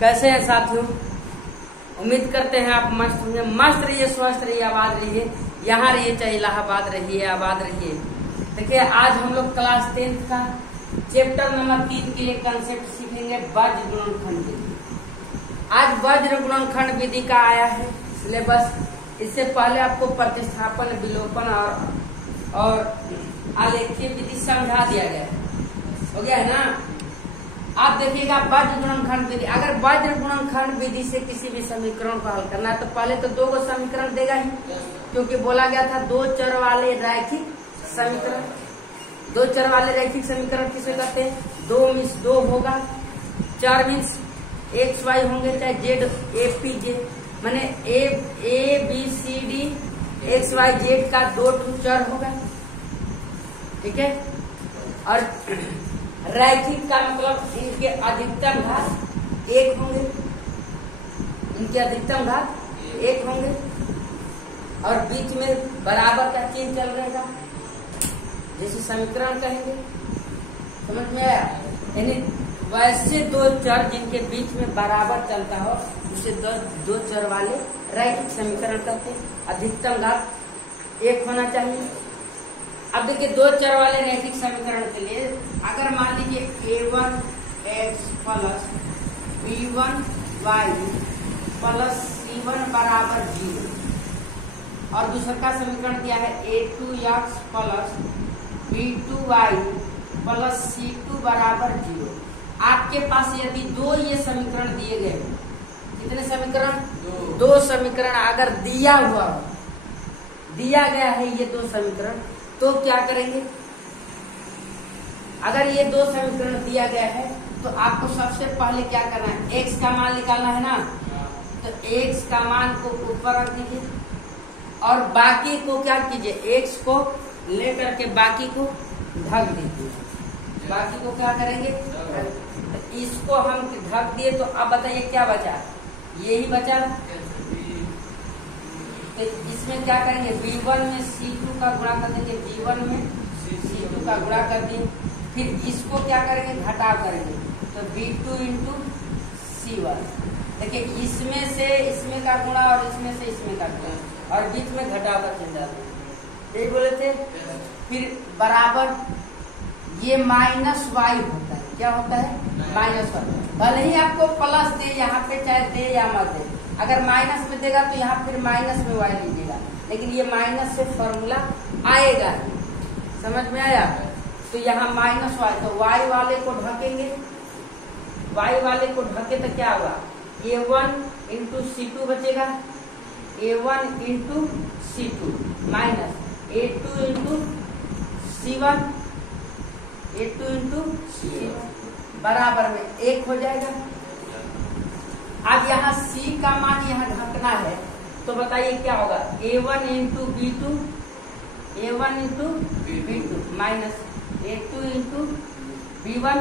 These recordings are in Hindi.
कैसे हैं साथियों? उम्मीद करते हैं आप मस्त होंगे। मस्त रहिए, स्वस्थ रहिए, आबाद रहिए। यहाँ रहिए चाहे इलाहाबाद रहिए, आबाद रहिए। देखिए आज हम लोग क्लास 10th का चैप्टर नंबर 3 के लिए कंसेप्ट सीखेंगे, वज्र गुणनखंड विधि। आज वज्र गुणनखंड विधि का आया है सिलेबस। इससे पहले आपको प्रतिस्थापन, विलोपन और आलेखीय विधि समझा दिया गया है, हो गया है ना। आप देखिएगा वज्र गुणनखंड विधि। अगर वज्र गुणनखंड विधि से किसी भी समीकरण को हल करना है तो पहले तो दो को समीकरण देगा ही, क्योंकि बोला गया था दो चर वाले रैखिक समीकरण। दो चर वाले रैखिक समीकरण किसे कहते हैं? 2 मीन्स 2 होगा, चर मीन्स एक्स वाई होंगे, चाहे जेड ए पी जेड, माने A B C D X Y Z का 2 चर होगा, ठीक है। और रैखिक का मतलब इनके अधिकतम घात 1 होंगे, इनके अधिकतम घात 1 होंगे, और बीच में बराबर का चिन्ह चल रहेगा, जैसे समीकरण कहेंगे। समझ में आया? यानी वैसे दो चर जिनके बीच में बराबर चलता हो उसे दो चर वाले रैखिक समीकरण कहते हैं। अधिकतम घात 1 होना चाहिए। अब देखिए दो चर वाले रैखिक समीकरण के लिए अगर मान लीजिए a1 x plus b1 y plus c1 बराबर 0, और दूसरा का समीकरण दिया है a2 x plus b2 y plus c2 बराबर 0। आपके पास यदि दो ये समीकरण दिए गए, कितने समीकरण? दो समीकरण अगर दिया गया है ये दो समीकरण, तो क्या करेंगे? अगर ये दो समीकरण दिया गया है तो आपको सबसे पहले क्या करना है? x का मान निकालना है ना, तो x का मान को ऊपर रख दीजिए और बाकी को क्या कीजिए? x को लेकर के बाकी को ढक दीजिए। बाकी को क्या करेंगे? तो इसको हम ढक दिए, तो अब बताइए क्या बचा? यही बचा। तो इसमें क्या करेंगे? b1 में c2 का गुणा कर देंगे, b1 में c2 का गुणा कर दिए, फिर इसको क्या करेंगे? घटाव करेंगे, तो b2 इंटू c1। देखिए इसमें से इसमें का गुणा और इसमें से इसमें का गुणा, और बीच में घटाव का चिन्ह डाल देंगे, यही बोले थे। फिर बराबर ये माइनस वाई होता है। क्या होता है? Minus Y. भले ही आपको प्लस दे यहाँ पे, चाहे दे या मत दे, अगर माइनस में देगा तो यहाँ फिर माइनस में वाई लीजिएगा, लेकिन ये माइनस से फॉर्मूला आएगा। समझ में आया? तो यहाँ माइनस वाई, तो वाई वाले को ढकेंगे, वाई वाले को ढके तो क्या होगा? a1 इंटू c2 बचेगा, a1 into c2 minus a2 into c1, a2 into c1 बराबर में 1 हो जाएगा। अब यहाँ c का मान यहाँ ढकना है, तो बताइए क्या होगा? a1 into b2, a1 into b2 minus a2 into b1।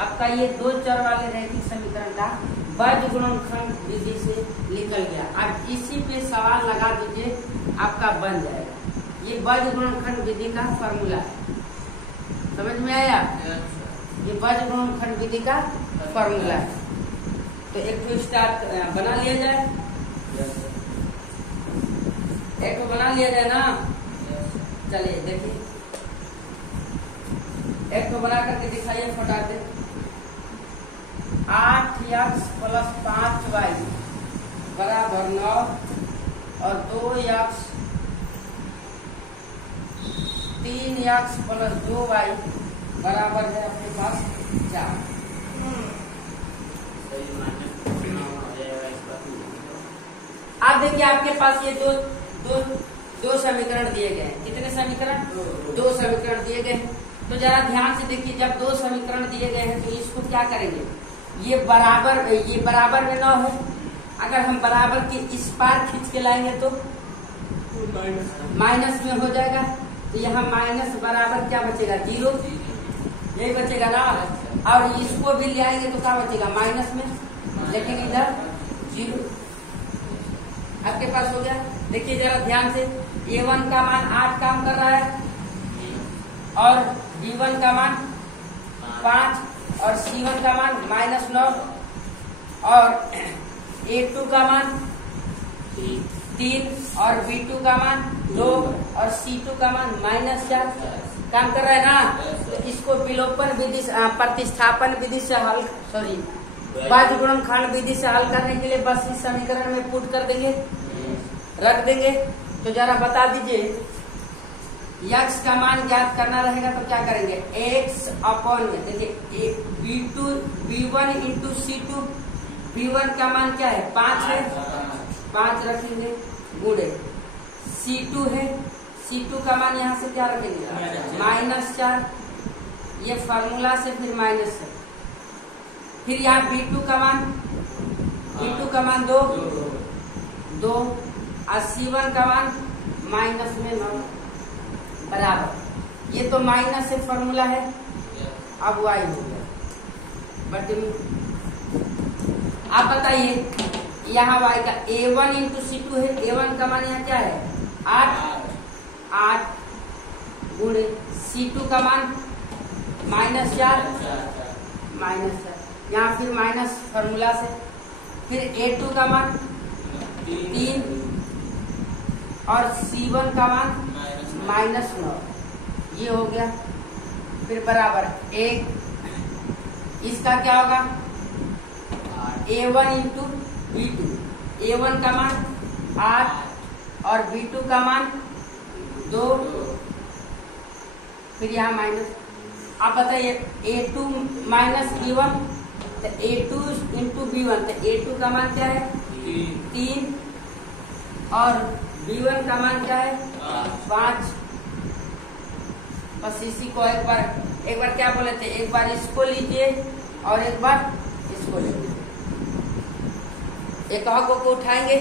आपका ये दो चर वाले रैखिक समीकरण का वज्र गुणनखंड विधि से निकल गया। अब इसी पे सवाल लगा दीजिए, आपका बन जाएगा। ये वज्र गुणनखंड विधि का फॉर्मूला है। समझ में आया? ये वज्र गुणनखंड विधि का फॉर्मूला है। तो एक तो स्टार्ट बना लिया जाए, एक तो बना लिया जाए ना। चलिए देखिए, एक तो बना करके दिखाइए फटाक से। 8x प्लस 5y बराबर 9 और 2x 3x प्लस 2y बराबर है अपने पास 4। आप देखिए आपके पास ये दो समीकरण दिए गए हैं। कितने समीकरण? दो समीकरण दिए गए हैं। तो जरा ध्यान से देखिए, जब दो समीकरण दिए गए हैं तो इसको क्या करेंगे? ये बराबर में 9 है। अगर हम बराबर के इस पार खींच के लाएंगे तो माइनस में हो जाएगा। तो यहाँ माइनस बराबर क्या बचेगा? 0, यही बचेगा ना। और इसको भी ले आएंगे तो क्या बचेगा? माइनस में, लेकिन इधर 0 आपके पास हो गया। देखिए जरा ध्यान से, a1 का मान 8 काम कर रहा है और b1 का मान 5 और C1 का मान -9 और A2 का मान 3 और B2 का मान 2 और C2 का मान -4। काम कर रहा है ना। तो इसको विलोपन विधि प्रतिस्थापन विधि से हल बाध्य गुणनखंड विधि से हल करने के लिए बस इस समीकरण में पुट कर देंगे, रख देंगे। तो जरा बता दीजिए, x का मान ज्ञात करना रहेगा तो क्या करेंगे, x अपॉन में देखिए B1 इंटू C2, B1 का मान क्या है 5 है, 5 रखेंगे गुणे C2 है, C2 का मान यहाँ से क्या रखेंगे -4, ये फार्मूला से फिर माइनस है। फिर यहाँ B2 का मान 2 और C1 का मान -9 बराबर। ये तो माइनस से फॉर्मूला है, अब y हो गया। बट आप बताइए यहाँ y का A1 इंटू C2 है, A1 का मान यहाँ क्या है 8 गुणे C2 का मान -4 यहाँ फिर माइनस फॉर्मूला से। फिर A2 का मान 3 और C1 का मान -9, ये हो गया। फिर बराबर 1, इसका क्या होगा A1 इंटू B2, A1 का मान 8 और B2 का मान 2, फिर यहाँ माइनस। आप बताइए A2 माइनस B1, तो A2 इंटू B1, तो A2 का मान क्या है 3 और B1 का मान क्या है 5। बस इसी को एक बार क्या बोले थे, एक बार इसको लीजिए और एक बार इसको लीजिए। एक को उठाएंगे,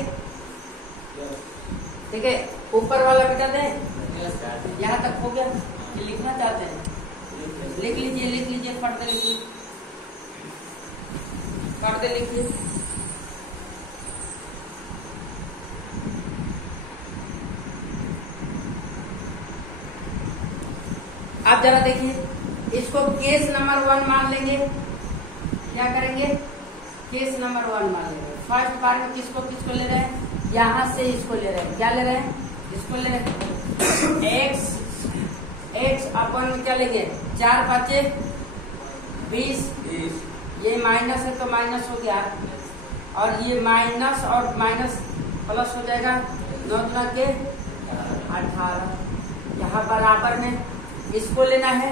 ठीक है, ऊपर वाला बेटा दे, यहाँ तक हो गया। लिखना चाहते हैं लिख लीजिए, पढ़ते लिखिए, आप जरा देखिए, इसको केस नंबर 1 मान लेंगे। क्या करेंगे, केस नंबर 1 मान लेंगे। फर्स्ट बार में किसको ले रहे हैं, यहाँ से इसको ले रहे हैं। क्या ले रहे हैं, इसको ले रहे हैं। x अपन में क्या लेंगे 4 5 20, ये माइनस है तो माइनस हो गया, और ये माइनस और माइनस प्लस हो जाएगा, 9 गुना के 18। यहाँ बराबर में इसको लेना है